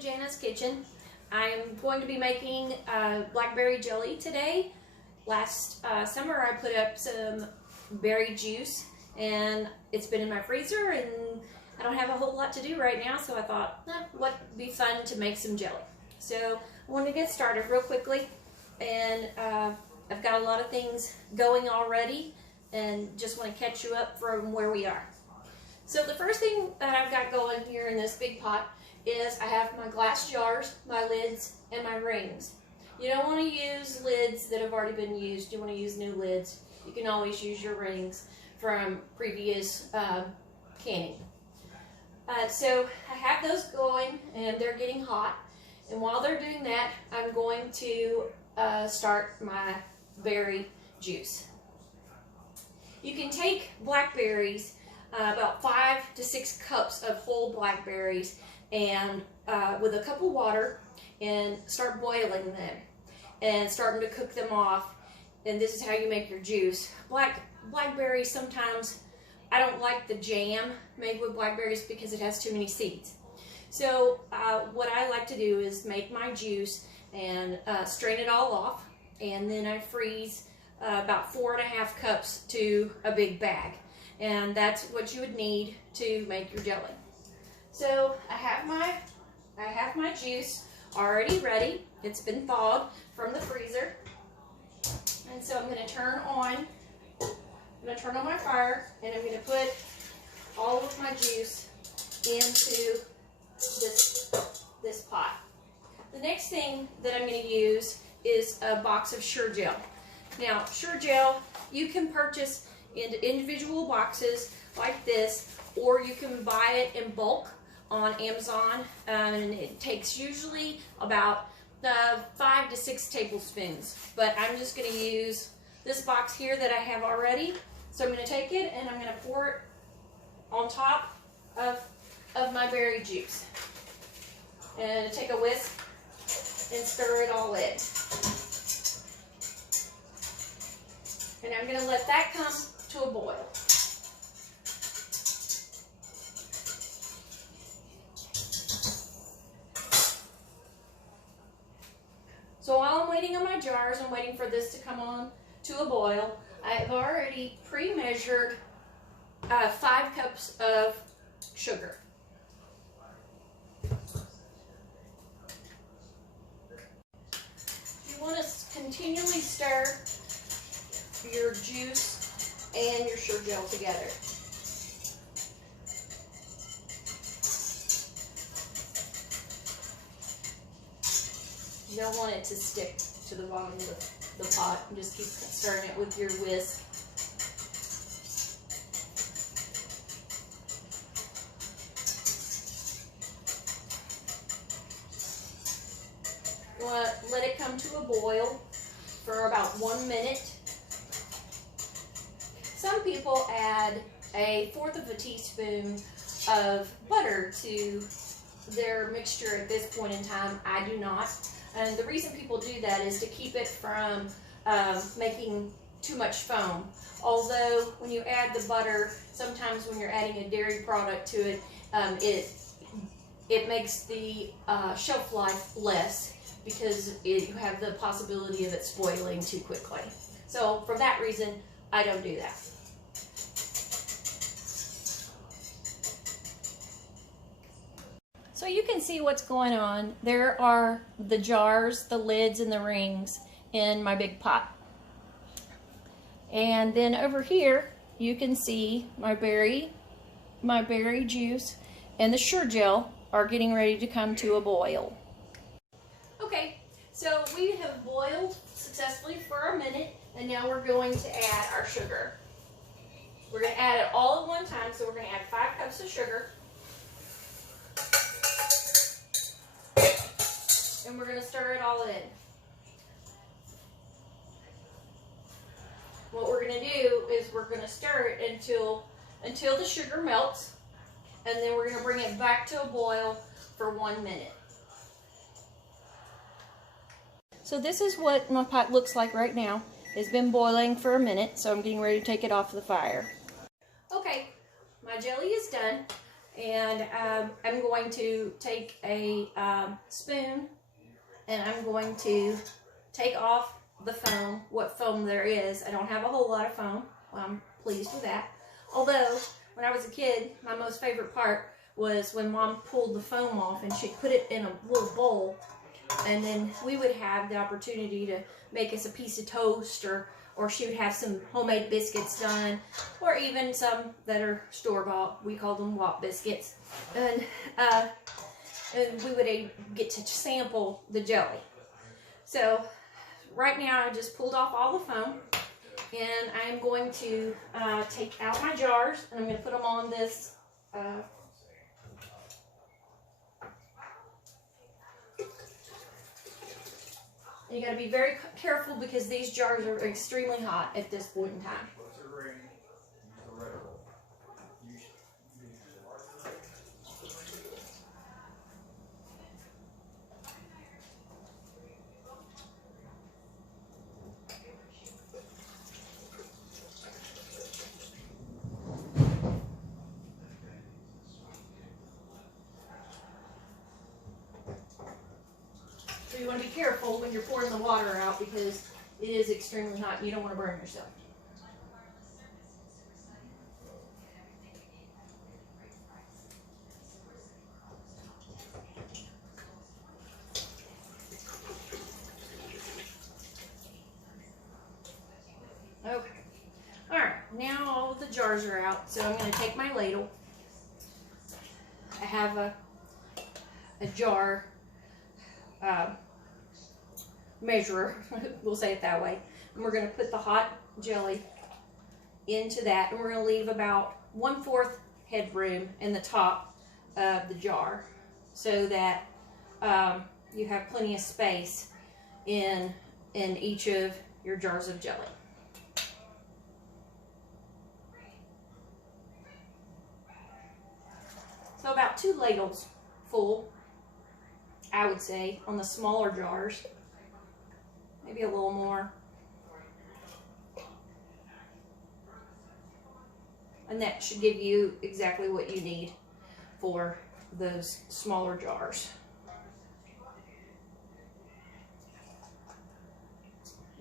Janna's Kitchen. I'm going to be making blackberry jelly today. Last summer I put up some berry juice and it's been in my freezer and I don't have a whole lot to do right now, so I thought, what would be fun to make some jelly. So I want to get started real quickly, and I've got a lot of things going already and just want to catch you up from where we are. So the first thing that I've got going here in this big pot is I have my glass jars, my lids, and my rings. You don't want to use lids that have already been used. You want to use new lids. You can always use your rings from previous canning. So I have those going and they're getting hot. And while they're doing that, I'm going to start my berry juice. You can take blackberries, about 5 to 6 cups of whole blackberries, and with a cup of water, and start boiling them and starting to cook them off. And this is how you make your juice. Blackberries, sometimes I don't like the jam made with blackberries because it has too many seeds. So what I like to do is make my juice and strain it all off, and then I freeze about 4.5 cups to a big bag. And that's what you would need to make your jelly. So I have my juice already ready. It's been thawed from the freezer. And so I'm going to turn on my fire, and I'm going to put all of my juice into this pot. The next thing that I'm going to use is a box of Sure Gel. Now, Sure Gel, you can purchase in individual boxes like this, or you can buy it in bulk on Amazon, and it takes usually about 5 to 6 tablespoons. But I'm just going to use this box here that I have already. So I'm going to take it and I'm going to pour it on top of my berry juice, and take a whisk and stir it all in. And I'm going to let that come to a boil. So while I'm waiting on my jars, I'm waiting for this to come on to a boil. I've already pre-measured 5 cups of sugar. You want to continually stir your juice and your Sure Gel together. You don't want it to stick to the bottom of the pot, and just keep stirring it with your whisk. You want to let it come to a boil for about 1 minute. Some people add 1/4 teaspoon of butter to their mixture at this point in time. I do not. And the reason people do that is to keep it from making too much foam. Although when you add the butter, sometimes when you're adding a dairy product to it, it makes the shelf life less, because you have the possibility of it spoiling too quickly. So for that reason, I don't do that. So you can see what's going on. There are the jars, the lids, and the rings in my big pot. And then over here, you can see my berry juice and the Sure Gel are getting ready to come to a boil. Okay, so we have boiled successfully for a minute, and now we're going to add our sugar. We're going to add it all at one time, so we're going to add 5 cups of sugar. And we're going to stir it all in. What we're going to do is we're going to stir it until the sugar melts, and then we're going to bring it back to a boil for 1 minute. So this is what my pot looks like right now. It's been boiling for a minute, so I'm getting ready to take it off the fire. Okay, my jelly is done, And I'm going to take a spoon, and I'm going to take off the foam, what foam there is. I don't have a whole lot of foam. I'm pleased with that. Although, when I was a kid, my most favorite part was when Mom pulled the foam off and she'd put it in a little bowl, and then we would have the opportunity to make us a piece of toast, or she would have some homemade biscuits done, or even some that are store-bought. We call them Wop biscuits. And we would get to sample the jelly. So right now I just pulled off all the foam, and I'm going to take out my jars, and I'm going to put them on this you got to be very careful because these jars are extremely hot at this point in time. So you want to be careful when you're pouring the water out because it is extremely hot and you don't want to burn yourself. Okay. Alright, now all of the jars are out, so I'm going to take my ladle. I have a jar measurer, we'll say it that way. And we're going to put the hot jelly into that, and we're going to leave about 1/4 headroom in the top of the jar so that you have plenty of space in each of your jars of jelly. So about 2 ladles full, I would say, on the smaller jars. Maybe a little more. And that should give you exactly what you need for those smaller jars.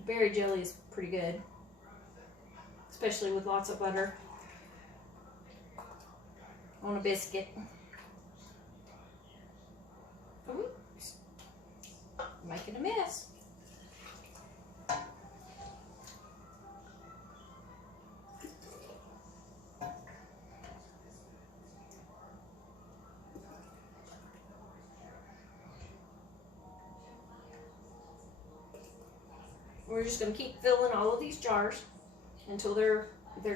Berry jelly is pretty good, especially with lots of butter on a biscuit. Oops, making a mess. We're just going to keep filling all of these jars until they're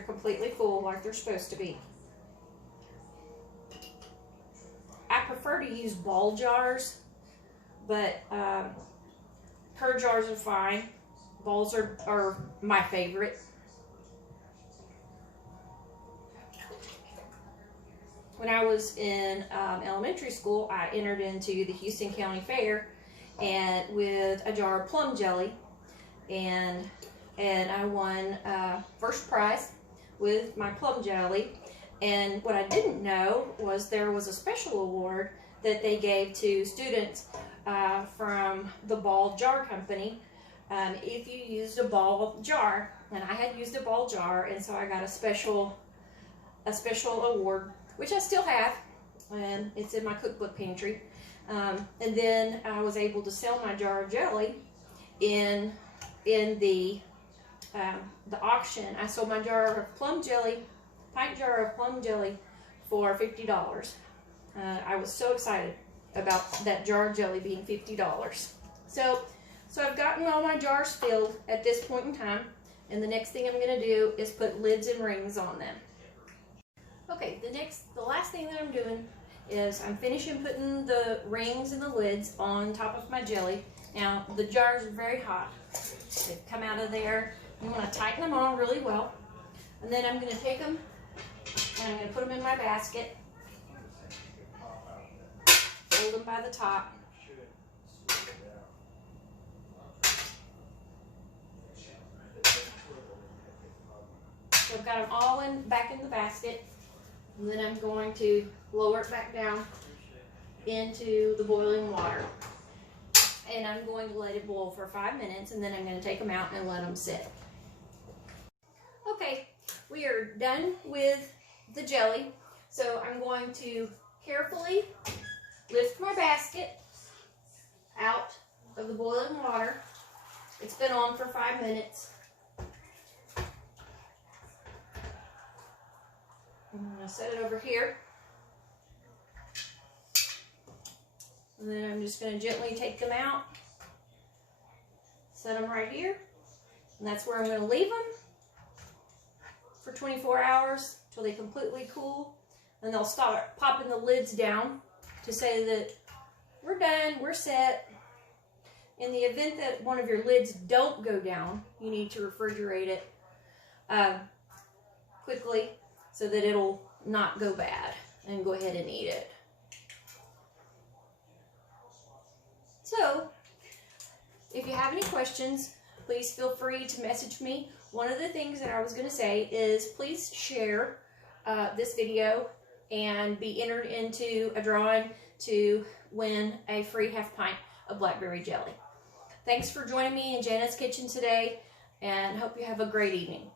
completely full, like they're supposed to be. I prefer to use ball jars, but per jars are fine. Balls are my favorite. When I was in elementary school, I entered into the Houston County Fair and with a jar of plum jelly. And I won first prize with my plum jelly. And what I didn't know was there was a special award that they gave to students from the ball jar company if you used a ball jar. And I had used a ball jar, and so I got a special award, which I still have, and it's in my cookbook pantry. And then I was able to sell my jar of jelly in the auction. I sold my jar of plum jelly, pint jar of plum jelly, for $50. I was so excited about that jar of jelly being $50. So I've gotten all my jars filled at this point in time, and the next thing I'm going to do is put lids and rings on them. Okay, the last thing that I'm doing is I'm finishing putting the rings and the lids on top of my jelly. Now, the jars are very hot. They come out of there. You want to tighten them on really well. And then I'm going to take them and I'm going to put them in my basket. Hold them by the top. So I've got them all back in the basket. And then I'm going to lower it back down into the boiling water. And I'm going to let it boil for 5 minutes, and then I'm going to take them out and let them sit. Okay, we are done with the jelly. So I'm going to carefully lift my basket out of the boiling water. It's been on for 5 minutes. I'm going to set it over here. And then I'm just going to gently take them out. Set them right here. And that's where I'm going to leave them for 24 hours till they completely cool. And they'll start popping the lids down to say that we're done, we're set. In the event that one of your lids don't go down, you need to refrigerate it quickly so that it'll not go bad, and go ahead and eat it. So, if you have any questions, please feel free to message me. One of the things that I was going to say is please share this video and be entered into a drawing to win a free half pint of Blackberry Jelly. Thanks for joining me in Janna's kitchen today, and hope you have a great evening.